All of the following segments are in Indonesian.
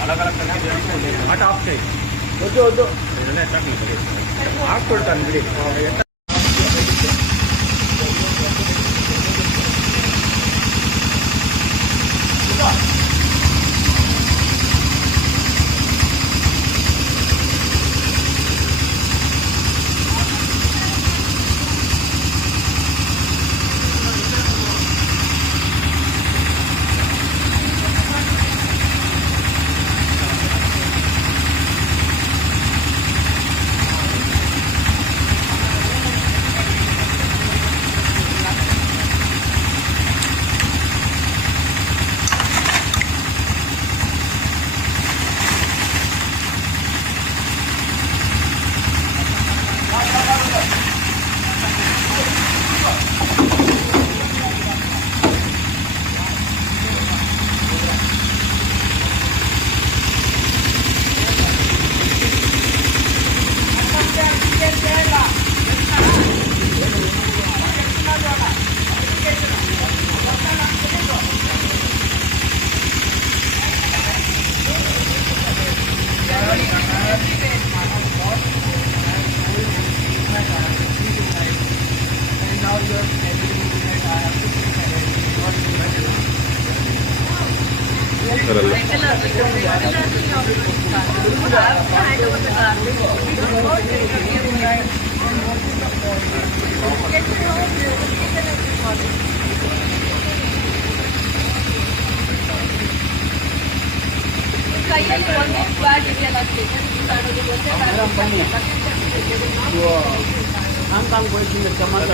અલગ અલગ તકલીફ આટ આપ કઈ બધો બધો આગ પડતા નીકળી Karallo. Hangkang question is come up.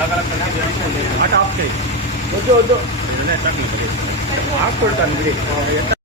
ಲಗಲಗನೆ ಜಾರಿ ಚಲ್ಲಿದೆ ಹಟಾಪ್ ಸೇ ಓಜೋ ಓಜೋ ಏನಲ್ಲ ಬಿಡಿ.